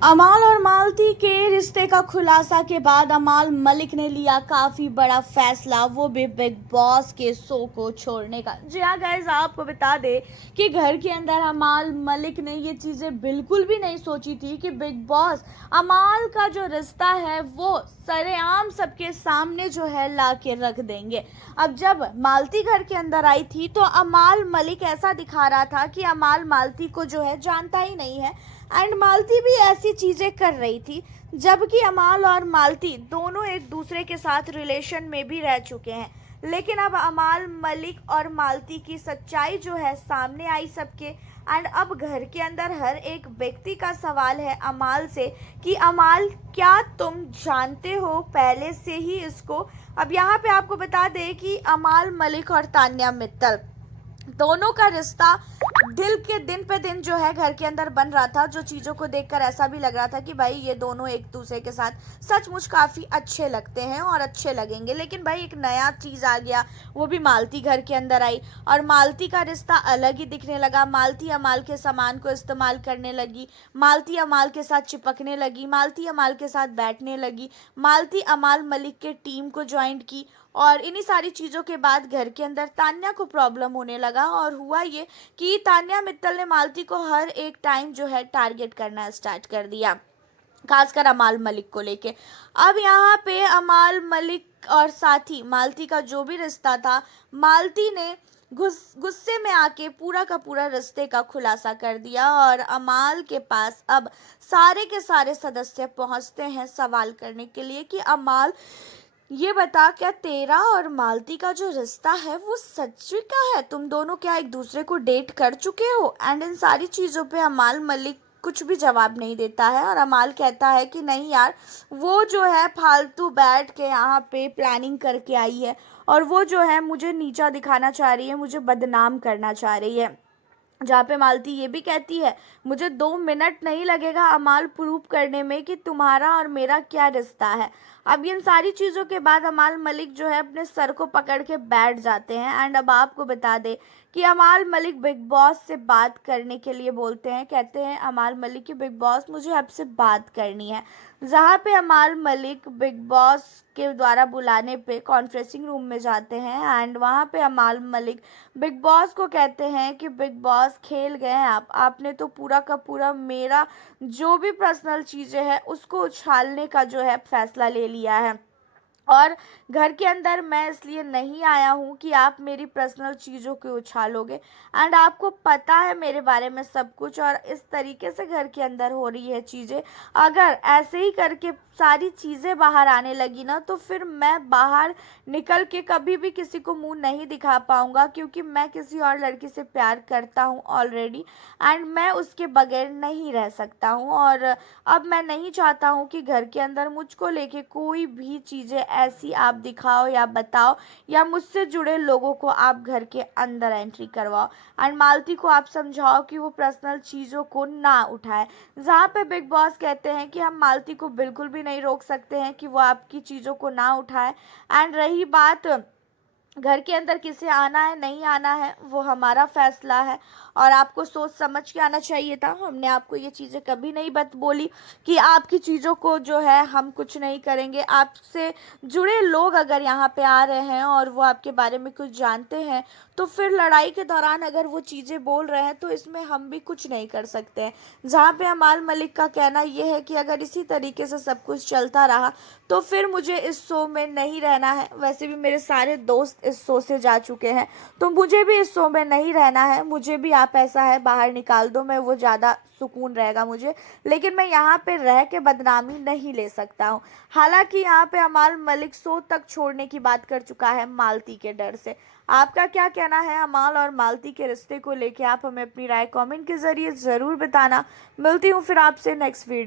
अमाल और मालती के रिश्ते का खुलासा के बाद अमाल मलिक ने लिया काफी बड़ा फैसला, वो भी बिग बॉस के शो को छोड़ने का। जी हाँ गाइस, आपको बता दे कि घर के अंदर अमाल मलिक ने ये चीजें बिल्कुल भी नहीं सोची थी कि बिग बॉस अमाल का जो रिश्ता है वो सरेआम सबके सामने जो है ला के रख देंगे। अब जब मालती घर के अंदर आई थी तो अमाल मलिक ऐसा दिखा रहा था कि अमाल मालती को जो है जानता ही नहीं है, एंड मालती भी ऐसी चीजें कर रही थी, जबकि अमाल और मालती दोनों एक दूसरे के साथ रिलेशन में भी रह चुके हैं। लेकिन अब अमाल मलिक और मालती की सच्चाई जो है सामने आई सबके, एंड अब घर के अंदर हर एक व्यक्ति का सवाल है अमाल से कि अमाल क्या तुम जानते हो पहले से ही इसको। अब यहाँ पे आपको बता दें कि अमाल मलिक और तान्या मित्तल दोनों का रिश्ता दिल के दिन पे दिन जो है घर के अंदर बन रहा था, जो चीज़ों को देखकर ऐसा भी लग रहा था कि भाई ये दोनों एक दूसरे के साथ सचमुच काफ़ी अच्छे लगते हैं और अच्छे लगेंगे। लेकिन भाई एक नया चीज़ आ गया, वो भी मालती घर के अंदर आई और मालती का रिश्ता अलग ही दिखने लगा। मालती अमाल के सामान को इस्तेमाल करने लगी, मालती अमाल के साथ चिपकने लगी, मालती अमाल के साथ बैठने लगी, मालती अमाल मलिक के टीम को ज्वाइन की। और इन्हीं सारी चीज़ों के बाद घर के अंदर तान्या को प्रॉब्लम होने लगा और हुआ ये कि तान्या मित्तल ने मालती को हर एक टाइम जो है टारगेट करना स्टार्ट कर दिया, खासकर अमाल मलिक को लेके। अब यहाँ पे अमाल मलिक और साथी मालती का जो भी रिश्ता था, मालती ने गुस्से में आके पूरा का पूरा रिश्ते का खुलासा कर दिया और अमाल के पास अब सारे के सारे सदस्य पहुंचते हैं सवाल करने के लिए कि अमाल ये बता, क्या तेरा और मालती का जो रिश्ता है वो सच्ची का है? तुम दोनों क्या एक दूसरे को डेट कर चुके हो? एंड इन सारी चीज़ों पे अमाल मलिक कुछ भी जवाब नहीं देता है और अमाल कहता है कि नहीं यार, वो जो है फालतू बैठ के यहाँ पे प्लानिंग करके आई है और वो जो है मुझे नीचा दिखाना चाह रही है, मुझे बदनाम करना चाह रही है। जहाँ पे मालती ये भी कहती है मुझे 2 मिनट नहीं लगेगा अमाल प्रूव करने में कि तुम्हारा और मेरा क्या रिश्ता है। अब इन सारी चीज़ों के बाद अमाल मलिक जो है अपने सर को पकड़ के बैठ जाते हैं। एंड अब आपको बता दें कि अमाल मलिक बिग बॉस से बात करने के लिए बोलते हैं, कहते हैं अमाल मलिक कि बिग बॉस मुझे आपसे बात करनी है। जहाँ पे अमाल मलिक बिग बॉस के द्वारा बुलाने पे कॉन्फ्रेंसिंग रूम में जाते हैं एंड वहाँ पे अमाल मलिक बिग बॉस को कहते हैं कि बिग बॉस खेल गए हैं आपने तो पूरा का पूरा मेरा जो भी पर्सनल चीज़ें हैं उसको उछालने का जो है फैसला ले लिया है और घर के अंदर मैं इसलिए नहीं आया हूँ कि आप मेरी पर्सनल चीज़ों को उछालोगे, एंड आपको पता है मेरे बारे में सब कुछ। और इस तरीके से घर के अंदर हो रही है चीज़ें, अगर ऐसे ही करके सारी चीज़ें बाहर आने लगी ना तो फिर मैं बाहर निकल के कभी भी किसी को मुंह नहीं दिखा पाऊँगा, क्योंकि मैं किसी और लड़की से प्यार करता हूँ ऑलरेडी एंड मैं उसके बगैर नहीं रह सकता हूँ। और अब मैं नहीं चाहता हूँ कि घर के अंदर मुझको लेके कोई भी चीज़ें ऐसी आप दिखाओ या बताओ या मुझसे जुड़े लोगों को आप घर के अंदर एंट्री करवाओ, एंड मालती को आप समझाओ कि वो पर्सनल चीज़ों को ना उठाए। जहाँ पे बिग बॉस कहते हैं कि हम मालती को बिल्कुल भी नहीं रोक सकते हैं कि वो आपकी चीज़ों को ना उठाए। एंड रही बात घर के अंदर किसे आना है नहीं आना है वो हमारा फैसला है और आपको सोच समझ के आना चाहिए था। हमने आपको ये चीज़ें कभी नहीं बोली कि आपकी चीज़ों को जो है हम कुछ नहीं करेंगे। आपसे जुड़े लोग अगर यहाँ पे आ रहे हैं और वो आपके बारे में कुछ जानते हैं तो फिर लड़ाई के दौरान अगर वो चीज़ें बोल रहे हैं तो इसमें हम भी कुछ नहीं कर सकते हैं। जहाँ पे अमाल मलिक का कहना ये है कि अगर इसी तरीके से सब कुछ चलता रहा तो फिर मुझे इस शो में नहीं रहना है। वैसे भी मेरे सारे दोस्त इस शो से जा चुके हैं तो मुझे भी इस शो में नहीं रहना है, मुझे भी आप ऐसा है बाहर निकाल दो, मैं वो ज़्यादा सुकून रहेगा मुझे, लेकिन मैं यहाँ पे रह के बदनामी नहीं ले सकता हूँ। हालांकि यहाँ पे अमाल मलिक शो तक छोड़ने की बात कर चुका है मालती के डर से। आपका क्या कहना है अमाल और मालती के रिश्ते को लेके? आप हमें अपनी राय कमेंट के जरिए ज़रूर बताना। मिलती हूँ फिर आपसे नेक्स्ट वीडियो।